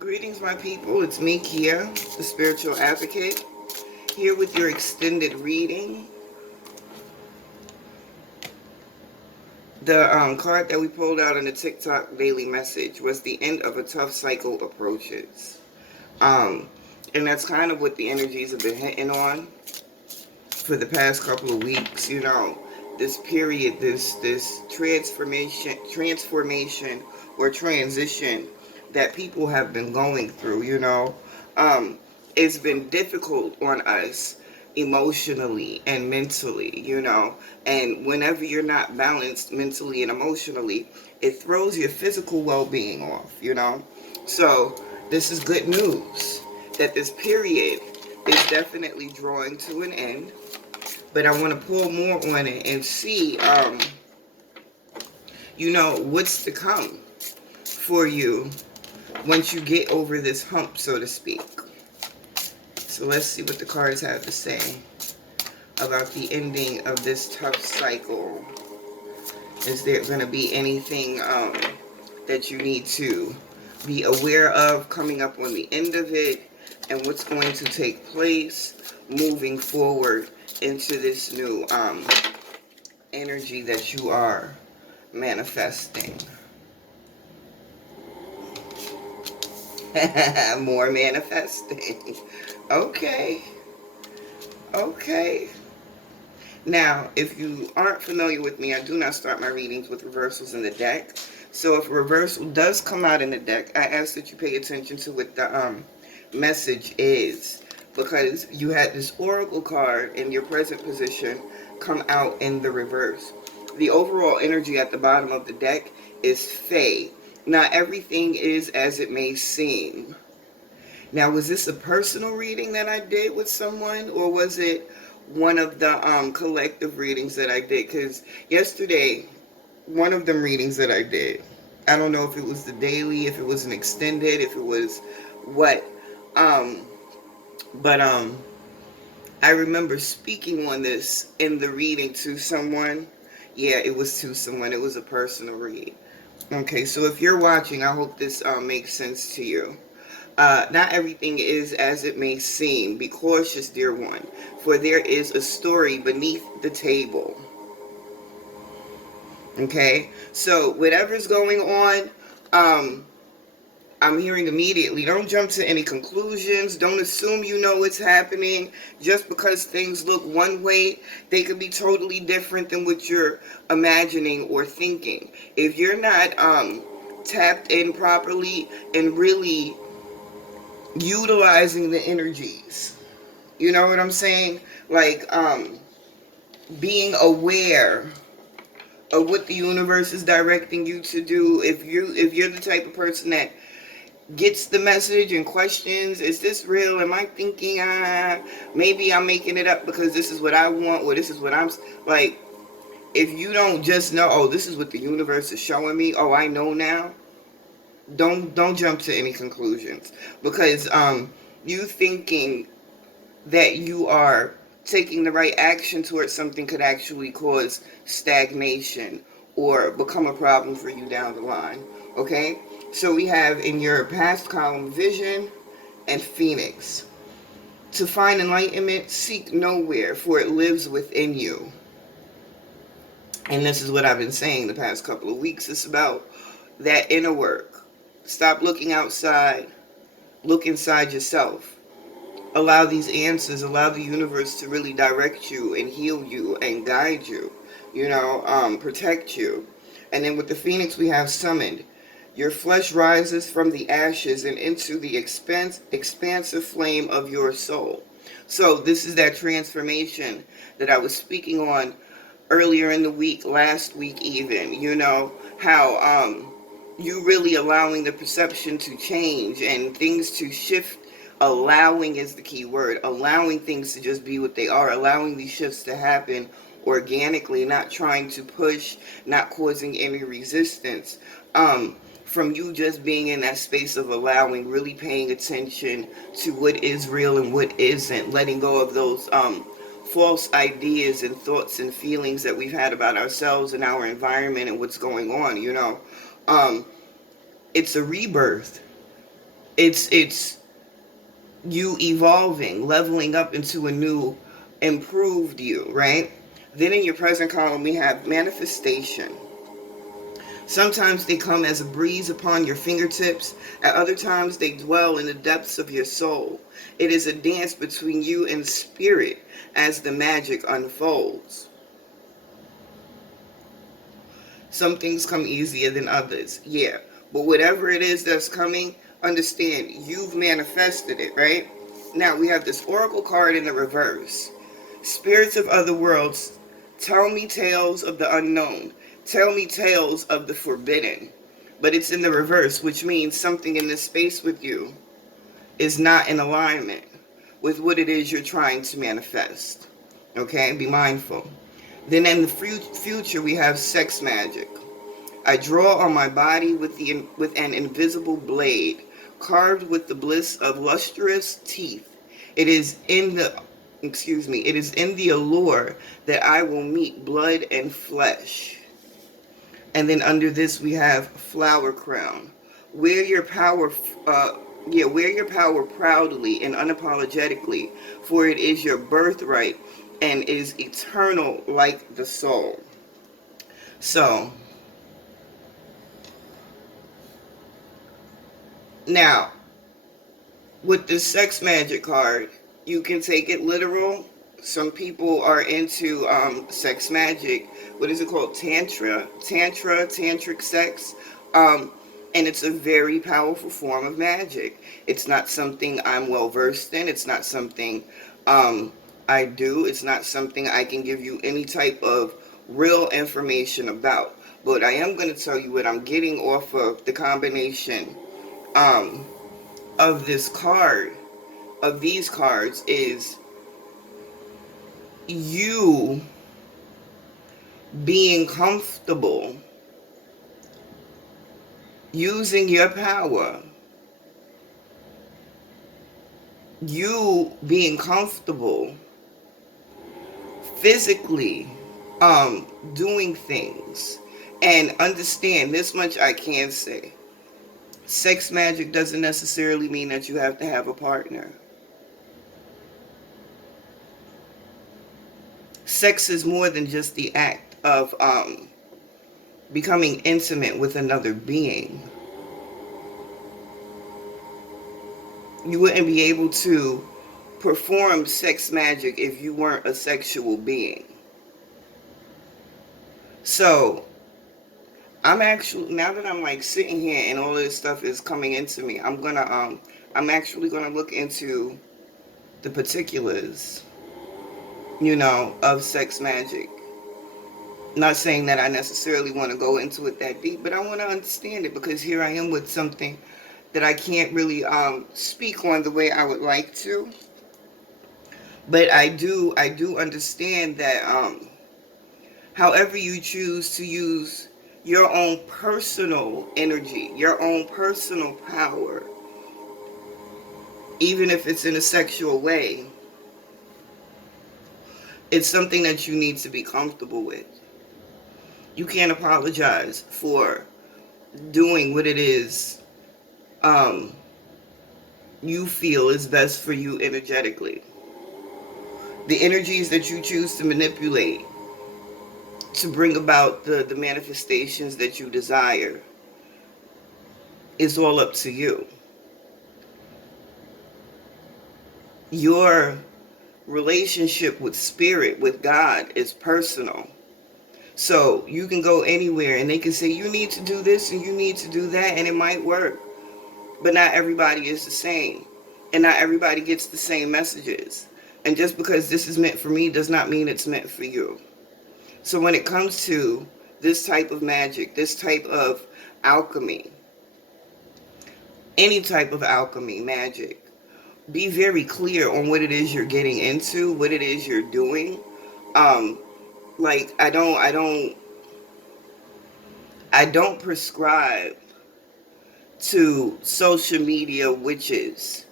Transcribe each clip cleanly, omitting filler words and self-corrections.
Greetings, my people. It's me, Kia, the spiritual advocate, here with your extended reading. The card that we pulled out in the TikTok daily message was the end of a tough cycle approaches. And that's kind of what the energies have been hitting on for the past couple of weeks. This period, this transformation or transition that people have been going through. It's been difficult on us emotionally and mentally. And whenever you're not balanced mentally and emotionally, it throws your physical well-being off. So this is good news that this period is definitely drawing to an end. But I want to pull more on it and see, what's to come for you once you get over this hump, so to speak. So let's see what the cards have to say about the ending of this tough cycle. Is there going to be anything that you need to be aware of coming up on the end of it, and what's going to take place moving forward into this new energy that you are manifesting? More manifesting. Okay. Now, if you aren't familiar with me, I do not start my readings with reversals in the deck. So if a reversal does come out in the deck, I ask that you pay attention to what the message is, because you had this oracle card in your present position come out in the reverse. The overall energy at the bottom of the deck is Fae. Not everything is as it may seem. Now, was this a personal reading that I did with someone, or was it one of the collective readings that I did? Because yesterday, one of them readings that I did, I don't know if it was the daily, if it was an extended, if it was what, but I remember speaking on this in the reading to someone. Yeah, it was to someone. It was a personal read. Okay, so if you're watching, I hope this makes sense to you. Not everything is as it may seem. Be cautious, dear one, for there is a story beneath the table. Okay, so whatever's going on, I'm hearing immediately, don't jump to any conclusions. Don't assume you know what's happening. Just because things look one way, they could be totally different than what you're imagining or thinking. If you're not tapped in properly and really utilizing the energies, you know what I'm saying? Like being aware of what the universe is directing you to do. If you're the type of person that gets the message and questions, is this real? Am I thinking maybe I'm making it up because this is what I want, or this is what I'm like? If you don't just know, oh, this is what the universe is showing me, oh, I know now, don't jump to any conclusions, because you thinking that you are taking the right action towards something could actually cause stagnation or become a problem for you down the line. Okay, so we have in your past column vision and phoenix. To find enlightenment, seek nowhere, for it lives within you. And this is what I've been saying the past couple of weeks. It's about that inner work. Stop looking outside, look inside yourself. Allow these answers, allow the universe to really direct you and heal you and guide you, protect you. And then with the phoenix, we have summoned. Your flesh rises from the ashes and into the expansive flame of your soul. So this is that transformation that I was speaking on earlier in the week, last week even, how you really allowing the perception to change and things to shift. Allowing is the key word. Allowing things to just be what they are. Allowing these shifts to happen organically, not trying to push, not causing any resistance. From you just being in that space of allowing, really paying attention to what is real and what isn't, letting go of those false ideas and thoughts and feelings that we've had about ourselves and our environment and what's going on. It's a rebirth. It's you evolving, leveling up into a new, improved you, right? Then in your present column, we have manifestation. Sometimes they come as a breeze upon your fingertips. At other times, they dwell in the depths of your soul. It is a dance between you and spirit as the magic unfolds. Some things come easier than others, yeah. But whatever it is that's coming, understand you've manifested it, right? Now we have this oracle card in the reverse. Spirits of other worlds, tell me tales of the unknown. Tell me tales of the forbidden. But it's in the reverse, which means something in this space with you is not in alignment with what it is you're trying to manifest. Okay, be mindful. Then in the future, we have sex magic. I draw on my body with an invisible blade, carved with the bliss of lustrous teeth. It is in the allure that I will meet blood and flesh. And then under this we have flower crown. Wear your power, wear your power proudly and unapologetically, for it is your birthright and is eternal like the soul. So, now, with the sex magic card, you can take it literal. Some people are into sex magic. What is it called? Tantric sex. And it's a very powerful form of magic. It's not something I'm well versed in. It's not something I do. It's not something I can give you any type of real information about. But I am going to tell you what I'm getting off of the combination of this card, of these cards, is you being comfortable using your power, you being comfortable physically doing things. And understand this much I can say: sex magic doesn't necessarily mean that you have to have a partner. Sex is more than just the act of becoming intimate with another being. You wouldn't be able to perform sex magic if you weren't a sexual being. So, I'm actually, now that I'm like sitting here and all this stuff is coming into me, I'm actually gonna look into the particulars, of sex magic. Not saying that I necessarily want to go into it that deep, but I want to understand it, because here I am with something that I can't really speak on the way I would like to. But I do understand that however you choose to use your own personal energy, your own personal power, even if it's in a sexual way, it's something that you need to be comfortable with. You can't apologize for doing what it is you feel is best for you energetically. The energies that you choose to manipulate to bring about the manifestations that you desire is all up to you. Your relationship with spirit, with God, is personal. So you can go anywhere and they can say you need to do this and you need to do that, and it might work. But not everybody is the same. And not everybody gets the same messages. And just because this is meant for me does not mean it's meant for you. So when it comes to this type of magic, this type of alchemy, any type of alchemy, magic, be very clear on what it is you're getting into, what it is you're doing. Like I don't prescribe to social media witches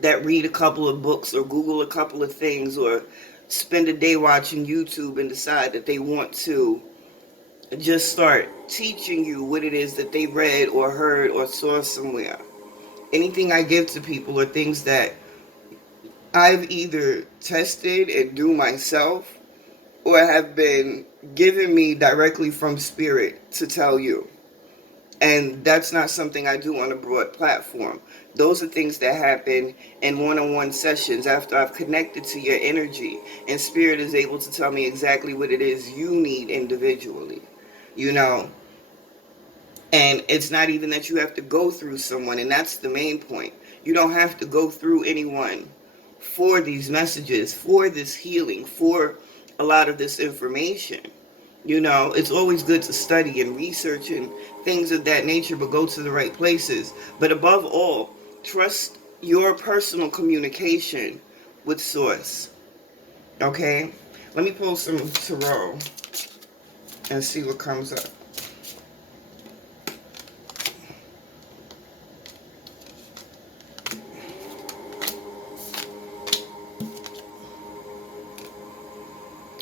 that read a couple of books or Google a couple of things or spend a day watching YouTube and decide that they want to just start teaching you what it is that they read or heard or saw somewhere. Anything I give to people are things that I've either tested and do myself or have been given me directly from spirit to tell you. And that's not something I do on a broad platform. Those are things that happen in one-on-one sessions after I've connected to your energy and spirit is able to tell me exactly what it is you need individually. You know, and it's not even that you have to go through someone, and that's the main point. You don't have to go through anyone for these messages, for this healing, for a lot of this information. You know, it's always good to study and research and things of that nature, but go to the right places. But above all, trust your personal communication with Source. Okay? Let me pull some tarot and see what comes up.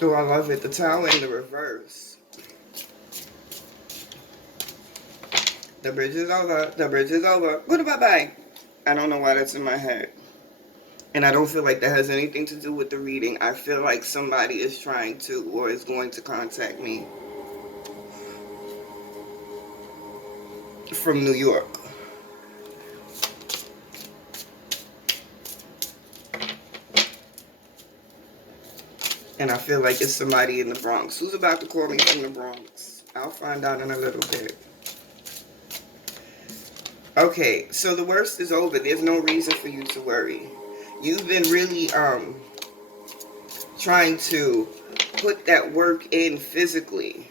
Oh, I love it. The Tower in the reverse. The bridge is over. The bridge is over. Goodbye. I don't know why that's in my head. And I don't feel like that has anything to do with the reading. I feel like somebody is trying to or is going to contact me from New York. And I feel like it's somebody in the Bronx. Who's about to call me from the Bronx? I'll find out in a little bit. Okay, so the worst is over. There's no reason for you to worry. You've been really trying to put that work in physically.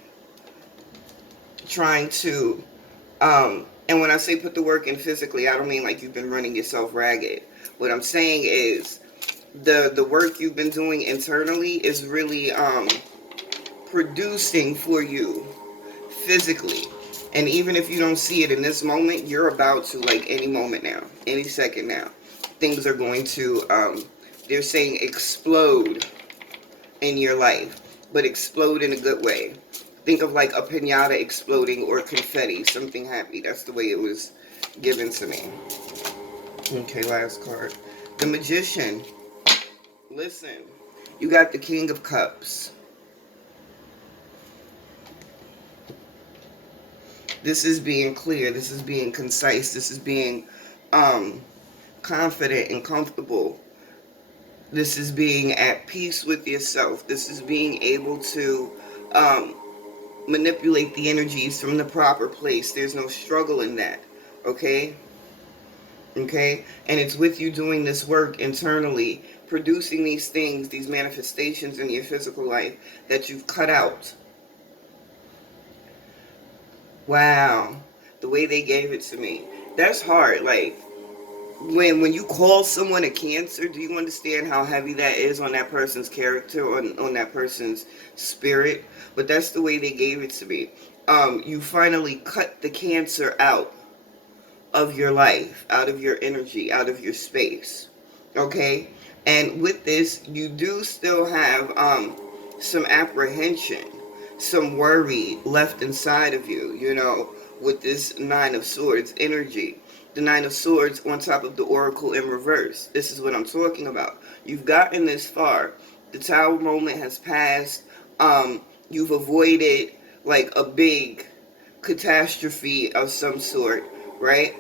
Trying to and when I say put the work in physically, I don't mean like you've been running yourself ragged. What I'm saying is the work you've been doing internally is really producing for you physically. And even if you don't see it in this moment, you're about to, like any moment now, any second now, things are going to they're saying explode in your life, but explode in a good way. Think of like a piñata exploding or confetti, something happy. That's the way it was given to me. Okay, last card. The Magician. Listen, you got the King of Cups. This is being clear. This is being concise. This is being confident and comfortable. This is being at peace with yourself. This is being able to manipulate the energies from the proper place. There's no struggle in that. Okay? Okay? And it's with you doing this work internally, producing these things, these manifestations in your physical life that you've cut out. Wow. The way they gave it to me. That's hard. Like, when you call someone a Cancer, do you understand how heavy that is on that person's character, on that person's spirit? But that's the way they gave it to me. You finally cut the Cancer out of your life, out of your energy, out of your space. Okay? And with this, you do still have some apprehension, some worry left inside of you, you know, with this Nine of Swords energy. The Nine of Swords on top of the Oracle in reverse. This is what I'm talking about. You've gotten this far. The Tower moment has passed. You've avoided like a big catastrophe of some sort, right?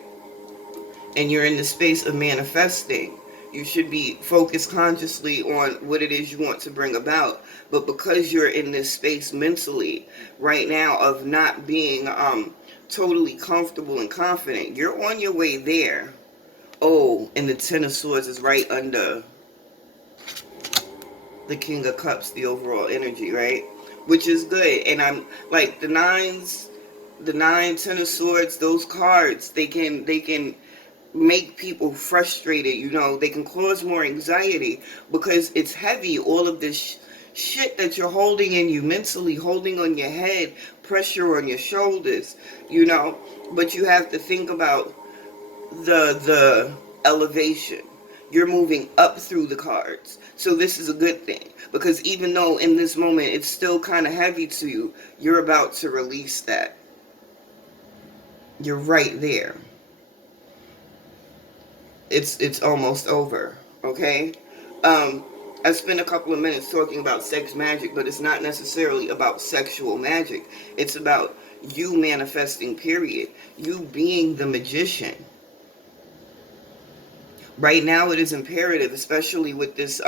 And you're in the space of manifesting. You should be focused consciously on what it is you want to bring about. But because you're in this space mentally right now of not being totally comfortable and confident, you're on your way there. Oh, and the Ten of Swords is right under the King of Cups, the overall energy, right? Which is good. And I'm like the nines, the 9, Ten of Swords, those cards, they can make people frustrated, you know, they can cause more anxiety because it's heavy, all of this shit that you're holding in you mentally, holding on your head, pressure on your shoulders, you know. But you have to think about the elevation. You're moving up through the cards. So this is a good thing, because even though in this moment it's still kind of heavy to you, you're about to release that. You're right there. it's almost over. Okay. I spent a couple of minutes talking about sex magic, but it's not necessarily about sexual magic. It's about you manifesting, period. You being the magician. Right now it is imperative, especially with this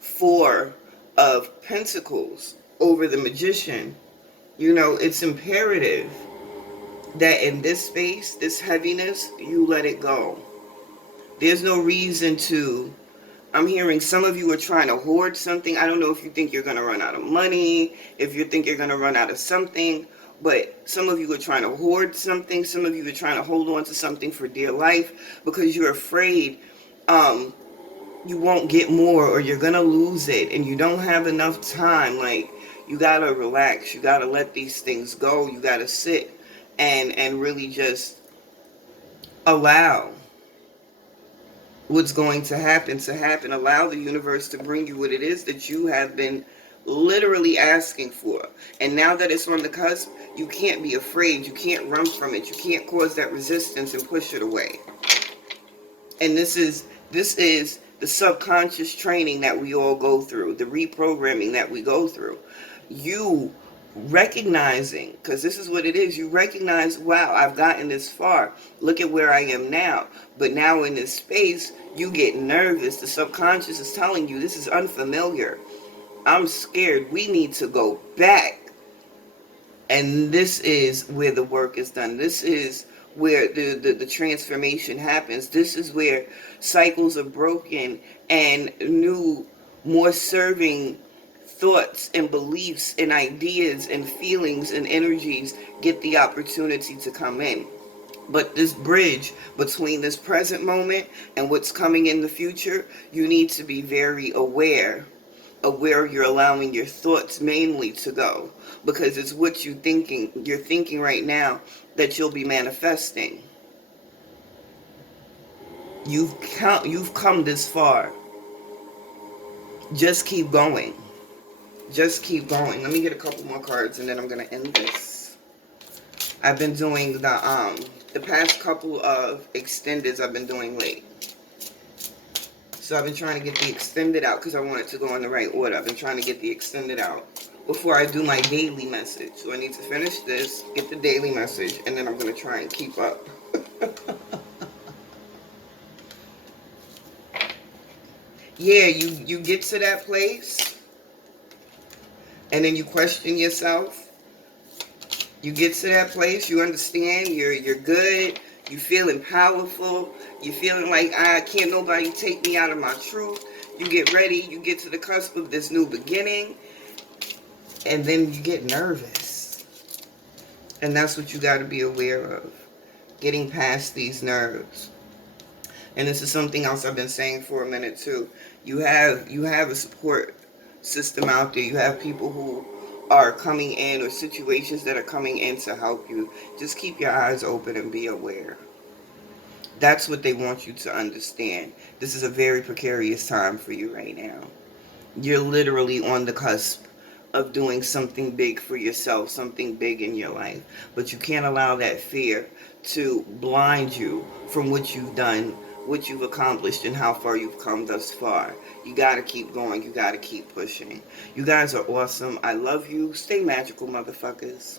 four of pentacles over the magician. It's imperative that in this space, this heaviness, you let it go. There's no reason to. I'm hearing some of you are trying to hoard something. I don't know if you think you're going to run out of money, if you think you're going to run out of something, but some of you are trying to hoard something. Some of you are trying to hold on to something for dear life because you're afraid you won't get more, or you're going to lose it, and you don't have enough time. Like, you got to relax. You got to let these things go. You got to sit and really just allow what's going to happen. Allow the universe to bring you what it is that you have been literally asking for. And now that it's on the cusp, you can't be afraid. You can't run from it. You can't cause that resistance and push it away. And this is the subconscious training that we all go through, the reprogramming that we go through. You recognizing, because this is what it is, you recognize, wow, I've gotten this far, look at where I am now. But now in this space, you get nervous. The subconscious is telling you, this is unfamiliar, I'm scared, we need to go back. And this is where the work is done. This is where the transformation happens. This is where cycles are broken and new, more serving thoughts and beliefs and ideas and feelings and energies get the opportunity to come in. But this bridge between this present moment and what's coming in the future, you need to be very aware of where you're allowing your thoughts mainly to go, because it's what you're thinking right now that you'll be manifesting. You've come this far. Just keep going. Just keep going. Let me get a couple more cards and then I'm gonna end this. I've been doing the past couple of extendeds I've been doing late. So I've been trying to get the extended out because I want it to go in the right order. I've been trying to get the extended out before I do my daily message. So I need to finish this, get the daily message, and then I'm going to try and keep up. Yeah, you get to that place, and then you question yourself. You get to that place, you understand, you're good, you feeling powerful, you feeling like, I can't nobody take me out of my truth. You get ready, you get to the cusp of this new beginning, and then you get nervous. And that's what you got to be aware of, getting past these nerves. And this is something else I've been saying for a minute too. You have a support system out there. You have people who are coming in, or situations that are coming in to help you. Just keep your eyes open and be aware. That's what they want you to understand. This is a very precarious time for you right now. You're literally on the cusp of doing something big for yourself, something big in your life. But you can't allow that fear to blind you from what you've done, what you've accomplished, and how far you've come thus far. You got to keep going. You got to keep pushing. You guys are awesome. I love you. Stay magical, motherfuckers.